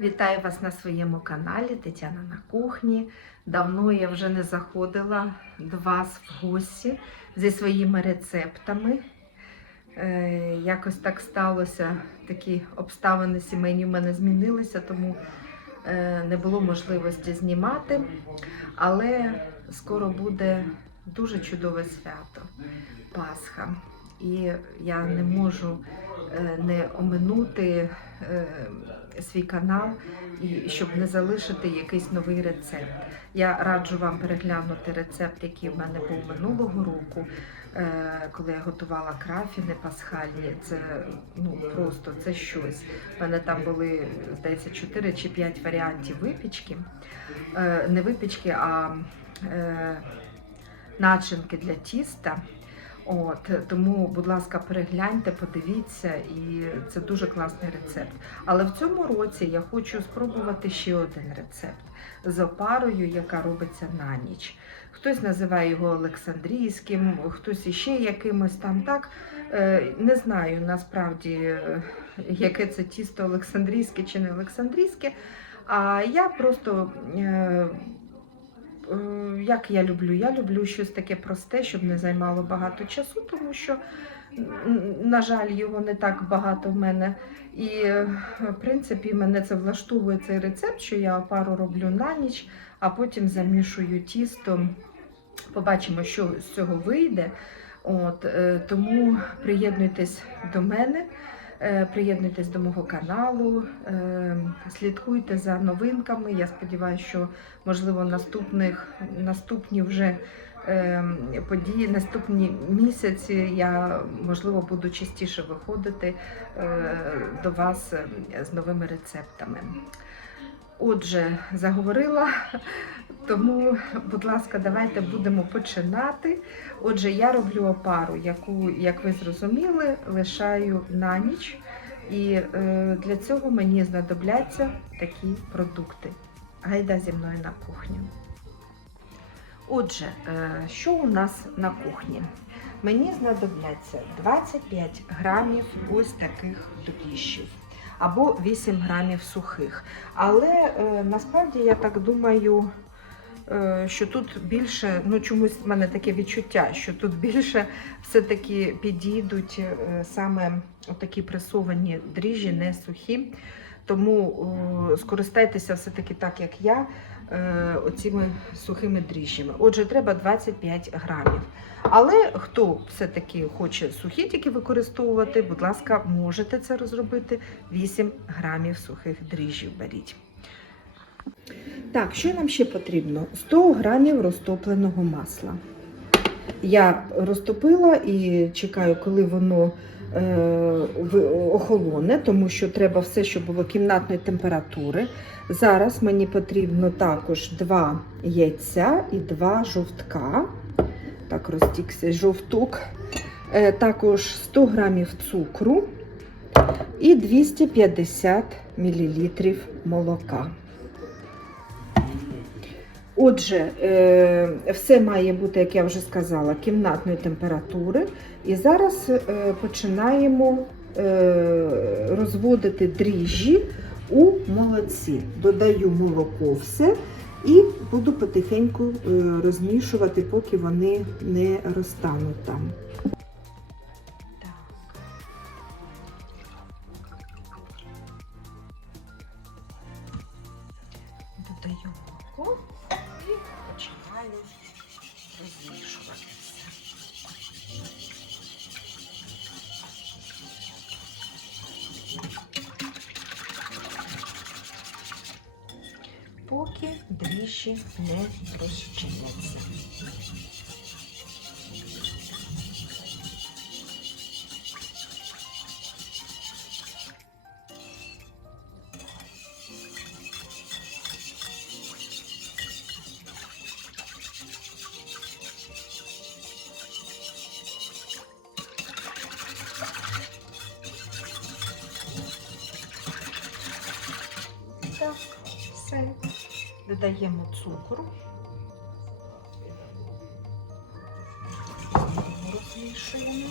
Вітаю вас на своєму каналі Тетяна на кухні. Давно я вже не заходила до вас в гості зі своїми рецептами. Е, якось так сталося, такі обставини сімейні в мене змінилися, тому е, не було можливості знімати. Але скоро буде дуже чудове свято Пасха. І я не можу е, не оминути е, свій канал і щоб не залишити якийсь новий рецепт. Я раджу вам переглянути рецепт, який в мене був минулого року, е, коли я готувала крафіни пасхальні. Це ну просто це щось. У мене там були здається 4 чи 5 варіантів випічки. Не випічки, а начинки для тіста. От тому, будь ласка, перегляньте, подивіться, і це дуже класний рецепт. Але в цьому році я хочу спробувати ще один рецепт з опарою, яка робиться на ніч. Хтось називає його Олександрійським, хтось іще якимось там. Так Е, не знаю насправді, е, яке це тісто Олександрійське чи не Олександрійське. А я просто. Е, як я люблю? Я люблю щось таке просте, щоб не займало багато часу, тому що, на жаль, його не так багато в мене. І, е, в принципі, мене це влаштовує цей рецепт, що я опару роблю на ніч, а потім замішую тісто. Побачимо, що з цього вийде. От, е, тому приєднуйтесь до мене. Е, Приєднуйтесь до мого каналу, е, слідкуйте за новинками. Я сподіваюся, що можливо наступних наступні вже е, події, наступні місяці я можливо буду частіше виходити до вас з новими рецептами. Отже, заговорила, тому, будь ласка, давайте будемо починати. Отже, я роблю опару, яку, як ви зрозуміли, лишаю на ніч. І е, для цього мені знадобляться такі продукти. Гайда зі мною на кухню. Отже, е, що у нас на кухні? Мені знадобляться 25 грамів ось таких дріжджів або 8 грамів сухих. Але е, насправді я так думаю, що тут більше, ну чомусь в мене таке відчуття, що тут більше все-таки підійдуть е, саме такі пресовані дріжджі, не сухі. Тому е, скористайтеся все-таки так, як я, е, оціми сухими дріжджами. Отже, треба 25 грамів. Але хто все-таки хоче сухі тільки використовувати, будь ласка, можете це розробити. 8 грамів сухих дріжджів беріть. Так, що нам ще потрібно? 100 грамів розтопленого масла. Я розтопила і чекаю, коли воно е, охолоне, тому що треба все, щоб було кімнатної температури. Зараз мені потрібно також 2 яйця і 2 жовтка. Так, розтікся жовток. Е, також 100 грамів цукру і 250 мл молока. Отже, е, все має бути, як я вже сказала, кімнатної температури. І зараз е, починаємо е, розводити дріжджі у молоці. Додаю молоко все і буду потихеньку розмішувати, поки вони не розтануть там. Поки дріжджі не розчиняться. цукру. Розмішуємо.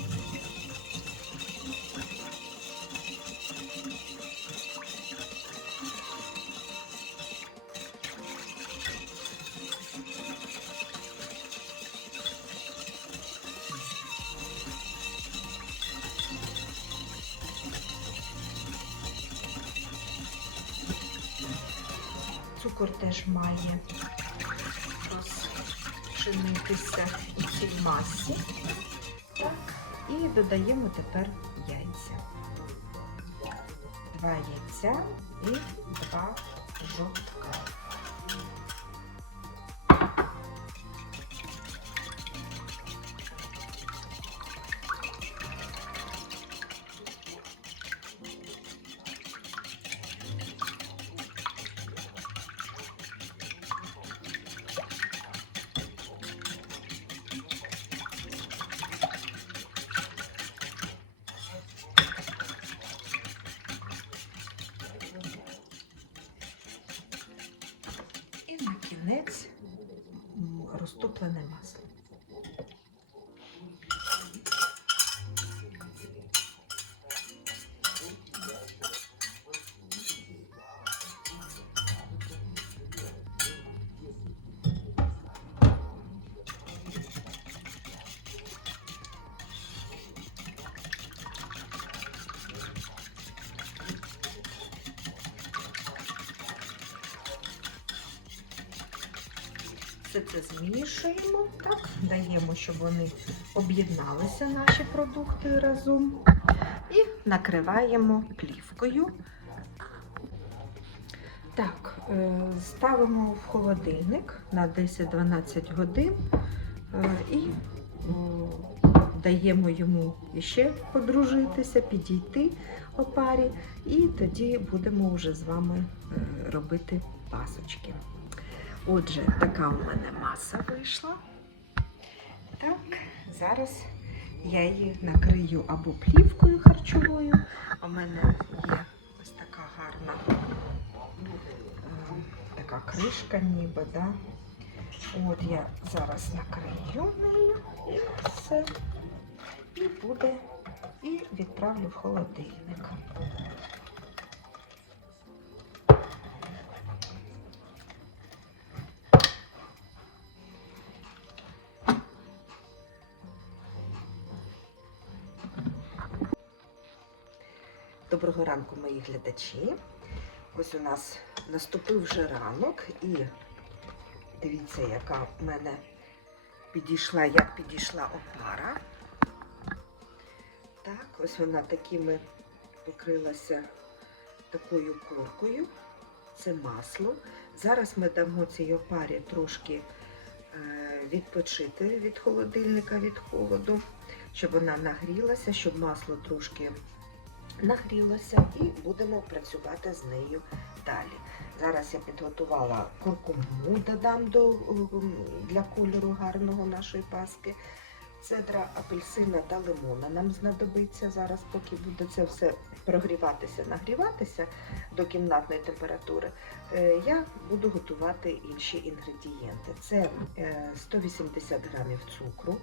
Цукор теж має розчинитися у цій масі. Так, і додаємо тепер яйця. Два яйця і два жовтка. Все це змішуємо, так, даємо, щоб вони об'єдналися, наші продукти разом. І накриваємо плівкою. Так, е, ставимо в холодильник на 10-12 годин е, і даємо йому ще подружитися, підійти опарі, і тоді будемо вже з вами е, робити пасочки. Отже, така у мене маса вийшла. Так, зараз я її накрию або плівкою харчовою. У мене є ось така гарна е, така кришка ніби, да? От я зараз накрию нею і все. І буде, і відправлю в холодильник. Доброго ранку, мої глядачі. Ось у нас наступив вже ранок і дивіться, яка в мене підійшла, як підійшла опара. Так, ось вона такими покрилася такою коркою. Це масло. Зараз ми дамо цій опарі трошки е, відпочити від холодильника, від холоду, щоб вона нагрілася, щоб масло трошки нагрілося і будемо працювати з нею далі. Зараз я підготувала куркуму, додам до, для кольору гарного нашої паски. Цедра апельсина та лимона нам знадобиться зараз, поки буде це все прогріватися, нагріватися до кімнатної температури. е, Я буду готувати інші інгредієнти. Це е, 180 грамів цукру,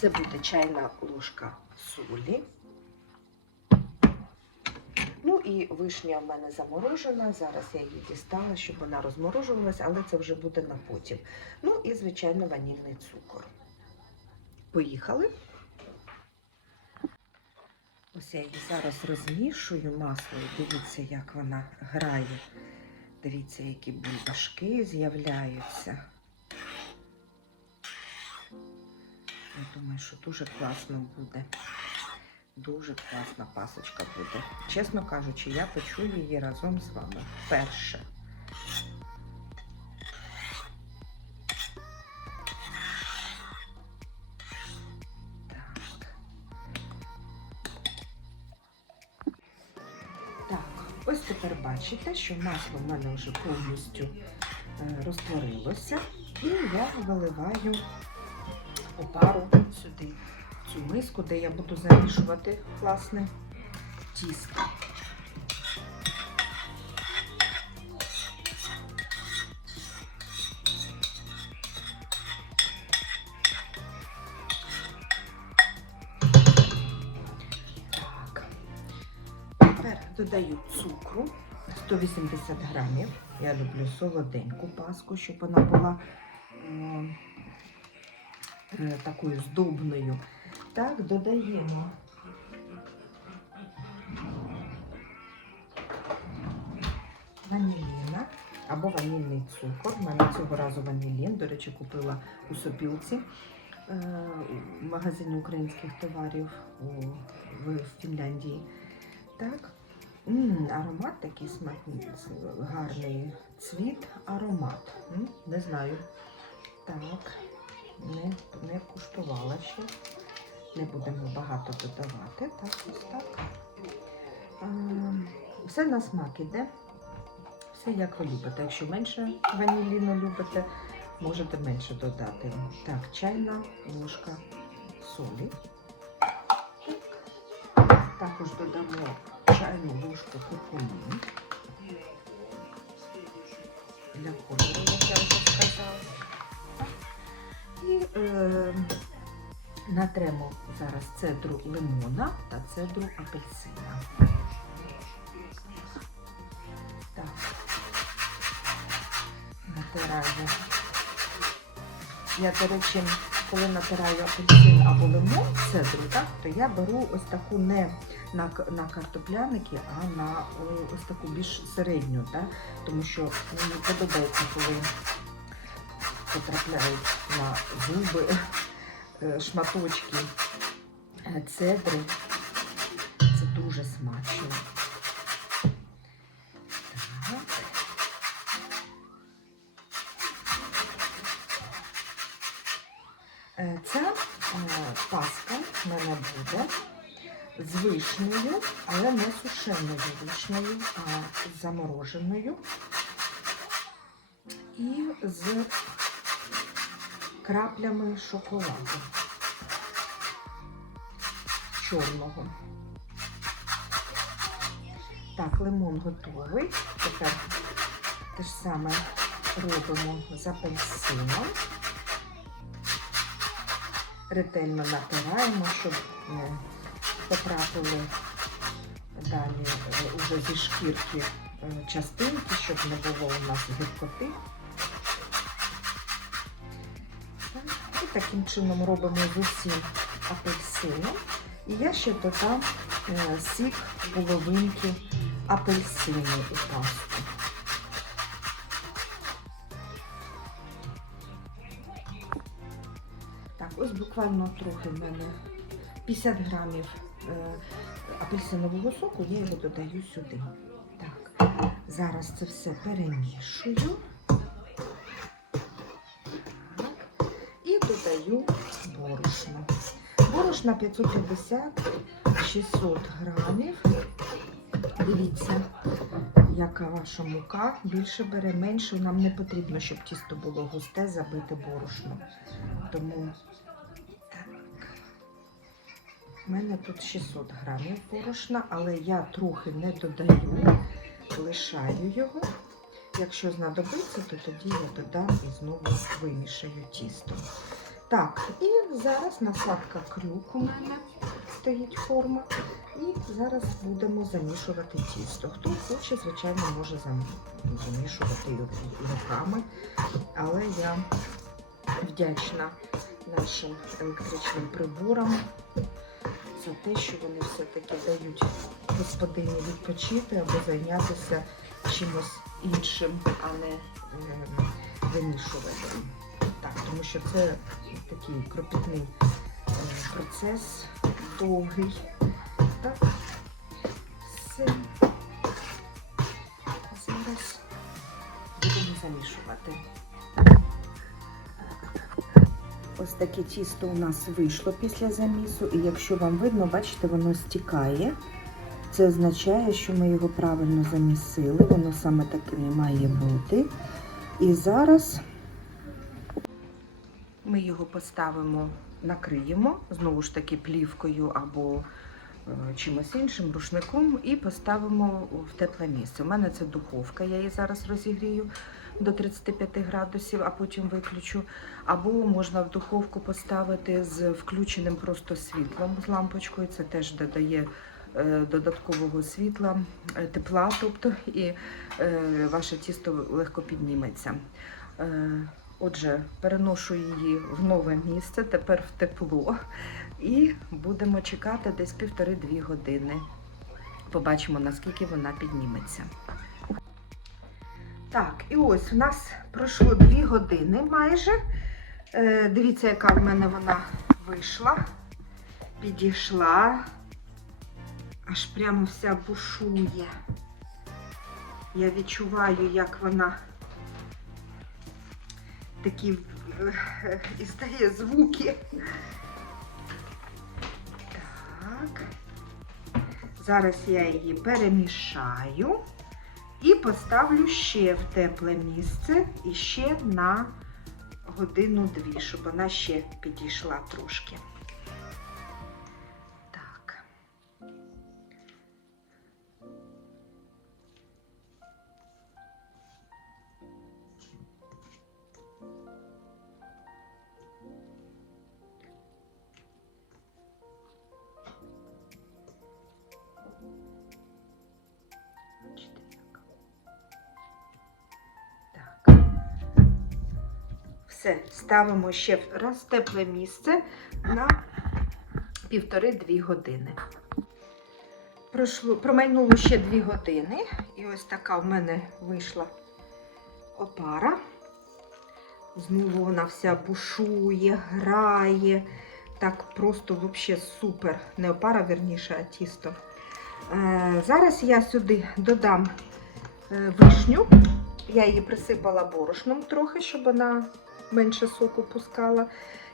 це буде чайна ложка солі. Ну і вишня в мене заморожена. Зараз я її дістала, щоб вона розморожувалася, але це вже буде на потім. Ну і, звичайно, ванільний цукор. Поїхали. Ось я її зараз розмішую масло дивіться, як вона грає. Дивіться, які бульбашки з'являються. Я думаю, що дуже класно буде. Дуже класна пасочка буде. Чесно кажучи, я печу її разом з вами. Так, ось тепер бачите, що масло в мене вже повністю е, розтворилося. І я виливаю опару сюди, цю миску, де я буду замішувати власне тісто. Додаю цукру 180 грамів. Я люблю солоденьку паску, щоб вона була е, такою здобною. Так, додаємо. Ванільний або ванільний цукор. У мене цього разу ванілін, до речі, купила у сопілці е, в магазині українських товарів в Фінляндії. Так. м аромат такий смачний, гарний цвіт, аромат. М, Не знаю. Так, не, не куштувала ще. Не будемо багато додавати. Так, ось так. Все на смак іде. Все як ви любите. Якщо менше ваніліну любите, можете менше додати. Так, чайна ложка солі. Також додамо чайну ложку кукурудзи. Для кольору, як я вже сказала. І е, натремо зараз цедру лимона та цедру апельсина. Так. Натираю. Я, до речі, коли натираю апельсин або лимон, цедру, так, то я беру ось таку не на, на картопляники, а на ось таку більш середню, так, тому що мені подобається, коли потрапляють на зуби шматочки е, цедри. Це дуже смачно. Е, Ця е, паска в мене буде з вишнею, але не сушеною вишнею, а замороженою. І з краплями шоколаду чорного. Так, лимон готовий. Тепер те ж саме робимо з апельсином. Ретельно натираємо, щоб не потрапили далі е, уже зі шкірки е, частинки, щоб не було у нас гіркоти. Таким чином робимо з усім апельсином. І я ще додам е, сік половинки апельсину у пасту. Так, ось буквально трохи в мене 50 грамів е, апельсинового соку, я його додаю сюди. Так, зараз це все перемішую. Додаю борошно. Борошна 550-600 грамів. Дивіться, яка ваша мука. Більше бере, менше. Нам не потрібно, щоб тісто було густе, забите борошно. Тому. У мене тут 600 грамів борошна, але я трохи не додаю, лишаю його. Якщо знадобиться, то тоді я додам і знову вимішаю тісто. Так, і зараз насадка крюк у мене стоїть форма. І зараз будемо замішувати тісто. Хто хоче, звичайно, може замішувати і руками. Але я вдячна нашим електричним приборам за те, що вони все-таки дають господині відпочити або зайнятися чимось іншим, а не е, вимішуванням. Так, тому що це такий кропітний е, процес, довгий. Так, все. Зараз будемо замішувати. Ось таке тісто у нас вийшло після замісу, і якщо вам видно, бачите, воно стікає. Це означає, що ми його правильно замісили, воно саме таким має бути. І зараз ми його поставимо, накриємо, знову ж таки, плівкою або е, чимось іншим, рушником, і поставимо в тепле місце. У мене це духовка, я її зараз розігрію до 35 градусів, а потім виключу. Або можна в духовку поставити з включеним просто світлом, з лампочкою. Це теж додає е, додаткового світла, е, тепла, тобто, і ваше тісто легко підніметься. Отже, переношу її в нове місце, тепер в тепло, і будемо чекати десь півтори-дві години. Побачимо, наскільки вона підніметься. Так, і ось у нас пройшло 2 години майже. Е, дивіться, яка в мене вона вийшла. Підійшла. Аж прямо вся бушує. Я відчуваю, як вона такі е, іздає звуки. Так. Зараз я її перемішаю і поставлю ще в тепле місце і ще на годину-дві, щоб вона ще підійшла трошки. Все, ставимо ще раз тепле місце на півтори-дві години. Пройшло, промайнуло ще дві години, і ось така в мене вийшла опара. Знову вона вся бушує, грає. Так просто взагалі супер. Не опара, верніше, а тісто. Е, зараз я сюди додам е, вишню. Я її присипала борошном трохи, щоб вона менше соку пускала.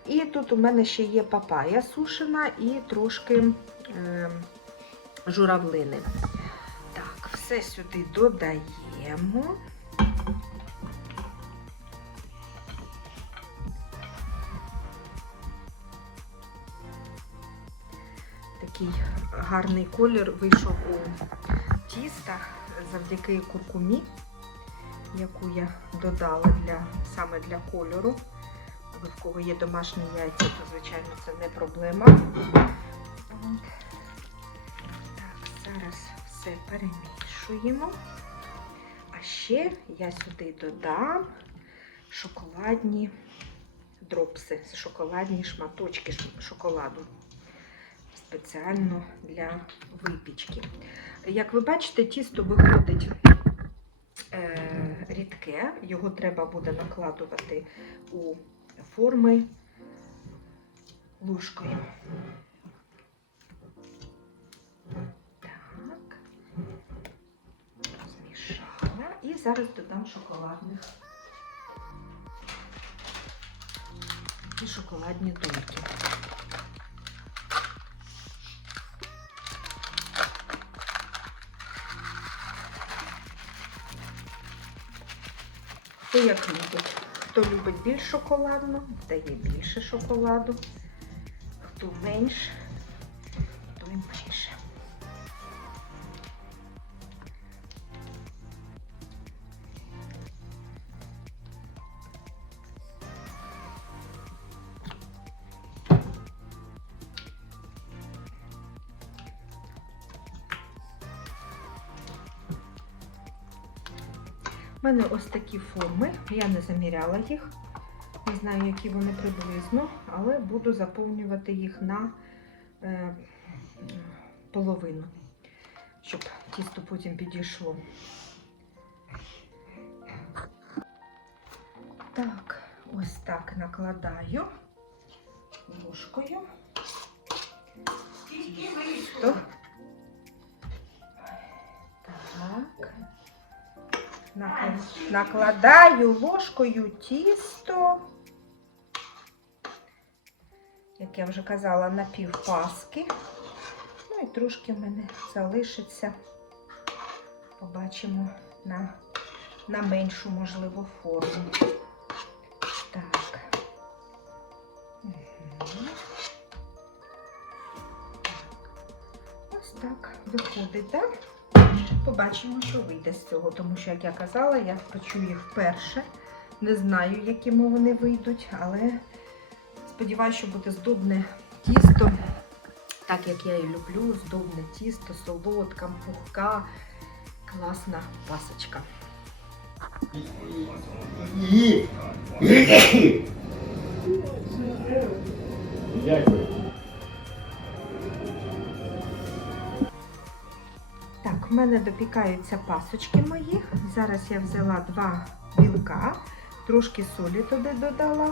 І тут у мене ще є папая сушена і трошки е, журавлини. Так, все сюди додаємо. Такий гарний колір вийшов у тіста завдяки куркумі, яку я додала для, саме для кольору. Ви в кого є домашні яйця, то, звичайно, це не проблема. Так, зараз все перемішуємо. А ще я сюди додам шоколадні дропси, шоколадні шматочки шоколаду. Спеціально для випічки. Як ви бачите, тісто виходить е, рідке, його треба буде накладувати у форми ложкою. Так, змішала. І зараз додам шоколадних і шоколадні дольки. Хто як любить. Хто любить більш шоколадно, дає більше шоколаду. Хто менш, У мене ось такі форми. Я не заміряла їх. Не знаю, які вони приблизно, але буду заповнювати їх на е, половину, щоб тісто потім підійшло. Так, ось так накладаю ложкою. Тісто. Так. Накла- Накладаю ложкою тісто, як я вже казала, на півпаски. Ну і трошки в мене залишиться. Побачимо на, на меншу, можливо, форму. Так. Мгм. Ось так виходить, так? Побачимо, що вийде з цього, тому що, як я казала, я печу їх вперше. Не знаю, якими вони вийдуть, але сподіваюся, що буде здобне тісто, так як я і люблю, здобне тісто, солодка, пухка, класна пасочка. Дякую. В мене допікаються пасочки мої. Зараз я взяла два білка, трошки солі туди додала.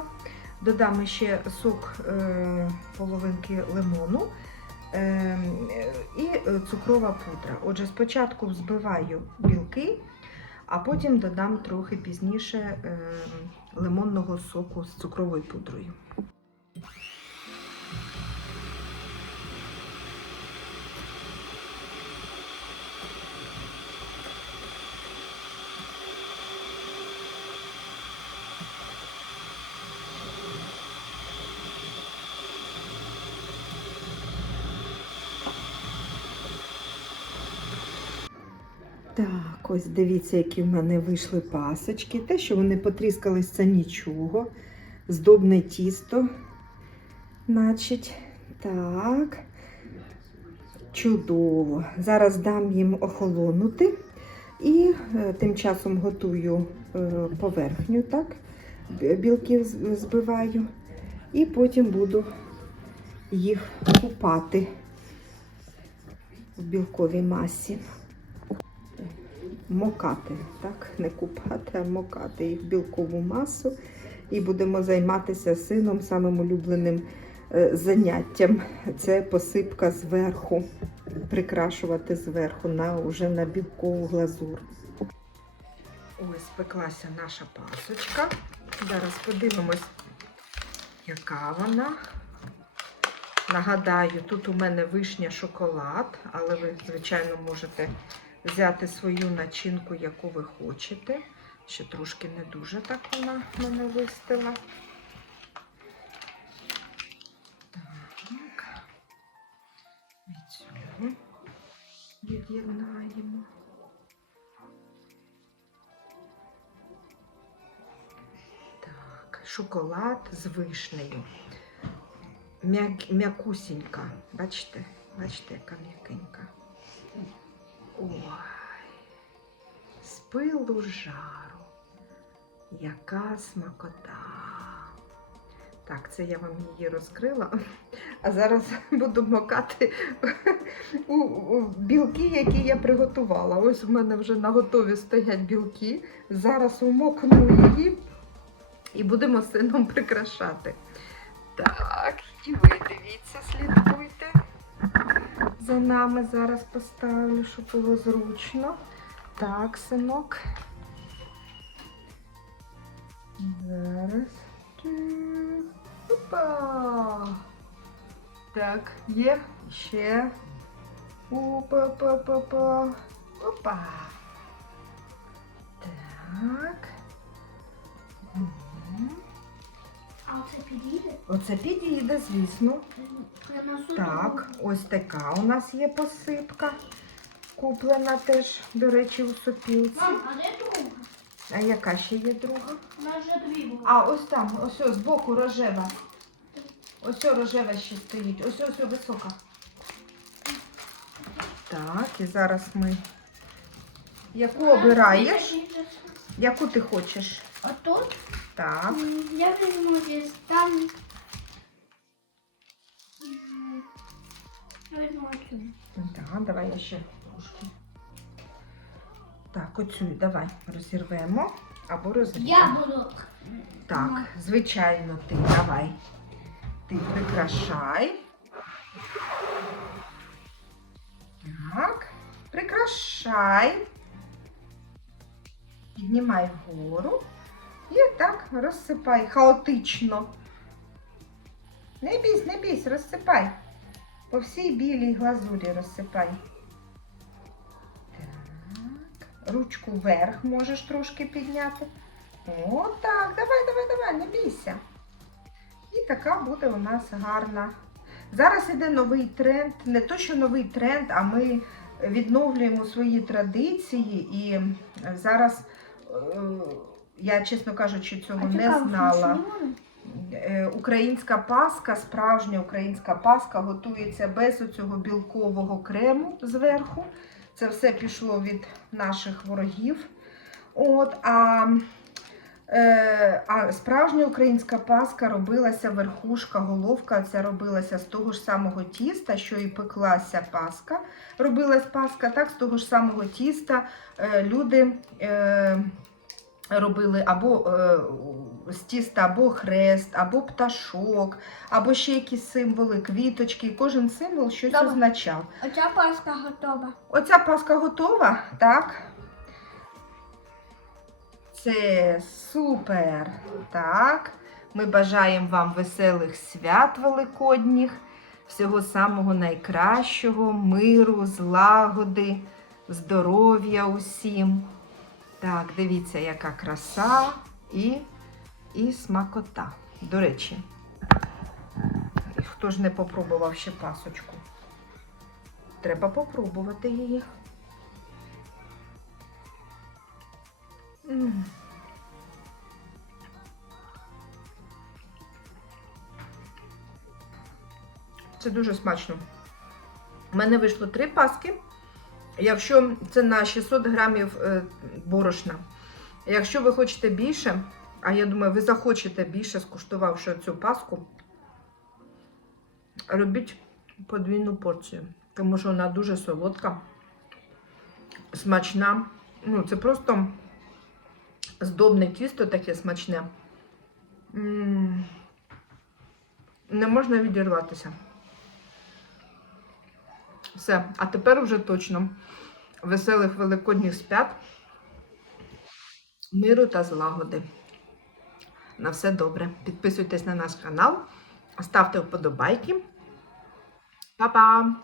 Додам ще сок е, половинки лимону е, і е, цукрова пудра. Отже, спочатку взбиваю білки, а потім додам трохи пізніше лимонного соку з цукровою пудрою. Так, ось дивіться, які в мене вийшли пасочки. Те, що вони потріскались, це нічого. Здобне тісто. Значить, так. Чудово. Зараз дам їм охолонути. І е, тим часом готую е, поверхню, так? Бі- Білки збиваю. І потім буду їх купати в білковій масі мокати, так? Не купати, а мокати їх в білкову масу. І будемо займатися сином самим улюбленим е, заняттям. Це посипка зверху, прикрашувати зверху на, уже на білкову глазур. Ось пеклася наша пасочка. Зараз подивимось, яка вона. Нагадаю, тут у мене вишня шоколад, але ви, звичайно, можете взяти свою начинку, яку ви хочете. Ще трошки не дуже так вона мене вистила. Так. І цього від'єднаємо. Так, шоколад з вишнею. М'як- М'якусінька. Бачите? Бачите, яка м'якенька. Ой, з пилу жару. Яка смакота. Так, це я вам її розкрила. А зараз буду макати у, білки, які я приготувала. Ось у мене вже на готові стоять білки. Зараз умокну її і будемо сином прикрашати. Так, і ви дивіться, слідкуйте. За нами зараз поставлю, щоб було зручно. Так, синок. Зараз. Опа. Так, є. Ще. Опа-па-па-па. Опа. Так. А це підійде? Оце підійде, звісно. Так, ось така у нас є посипка. Куплена теж, до речі, у сопілці. Мам, а де друга? А яка ще є друга? У нас вже дві було. А, ось там, ось ось збоку рожева. Ось ось рожева ще стоїть. Ось ось ось висока. Так, і зараз ми. Яку обираєш? Яку ти хочеш? А тут Так. я візьму десь там. візьму цю. Так, давай я ще трошки. Так, оцю давай розірвемо або розріжемо. Я буду. Так, звичайно, ти давай. Ти прикрашай. Так, прикрашай. Піднімай вгору. І так розсипай хаотично. Не бійсь, не бійсь, розсипай. По всій білій глазурі розсипай. Так. Ручку вверх можеш трошки підняти. О, так, давай, давай, давай, не бійся. І така буде у нас гарна. Зараз іде новий тренд, не то, що новий тренд, а ми відновлюємо свої традиції. І зараз е, я, чесно кажучи, цього не знала. Е, Українська паска, справжня українська паска готується без оцього білкового крему зверху. Це все пішло від наших ворогів. От, а Е, а справжня українська паска робилася верхушка, головка ця робилася з того ж самого тіста, що і пеклася паска. Робилась паска, так, з того ж самого тіста е, люди е, робили або е, з тіста або хрест, або пташок, або ще якісь символи, квіточки. Кожен символ щось Добре. означав. Оця паста готова. Оця паска готова, так? Це супер. Так. Ми бажаємо вам веселих свят великодніх, всього самого найкращого, миру, злагоди, здоров'я усім. Так, дивіться, яка краса і, і смакота. До речі, хто ж не попробував ще пасочку? Треба попробувати її. Це дуже смачно. У мене вийшло три паски. Якщо це на 600 грамів е, борошна. Якщо ви хочете більше, а я думаю, ви захочете більше, скуштувавши цю паску, робіть подвійну порцію, тому що вона дуже солодка, смачна. Ну, це просто здобне тісто таке смачне. М, Не можна відірватися. Все, а тепер вже точно веселих великодніх свят, миру та злагоди. На все добре. Підписуйтесь на наш канал, ставте вподобайки. Па-па!